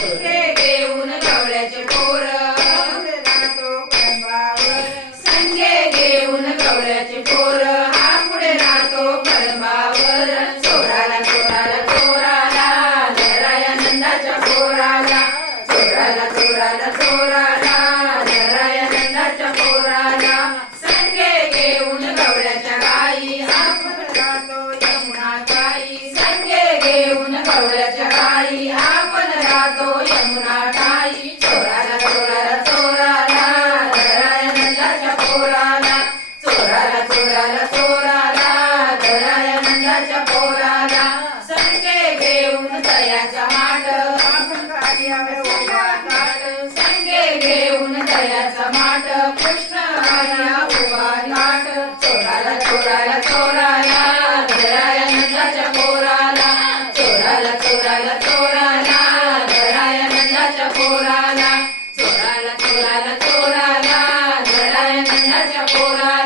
संगे घेऊन गवळ्याचे पोर संगे घेऊन गवळ्याचे पोर हा पुढे राहतो कळंबावर चोराला चोराला चोराला जराया नंदाच्या पोराला चोराला चोराला चोराला जराया नंदाच्या पोराला संगे घेऊन गवळ्याच्या गाई हा पुढे राहतो यमुना ताई संगे घेऊन गवळ्याच्या गाई आपण राहतो यमुना ताई चोराला चोराला चोराला जराया नंदाच्या पोराला चोराला चोराला चोराला जराया नंदाच्या पोराला संगे घेऊन दयाचा माठ आपण कार्यावे उभा घाट संगे घेऊन दयाचा माठ कृष्ण आया उभा घाट चोराला चोराला चोराला जराया नंदाच्या पोराला चोराला चोराला चोराला जराया नंदाच्या पोराला चोराला चोराला चोराला जराया नंदाच्या पोराला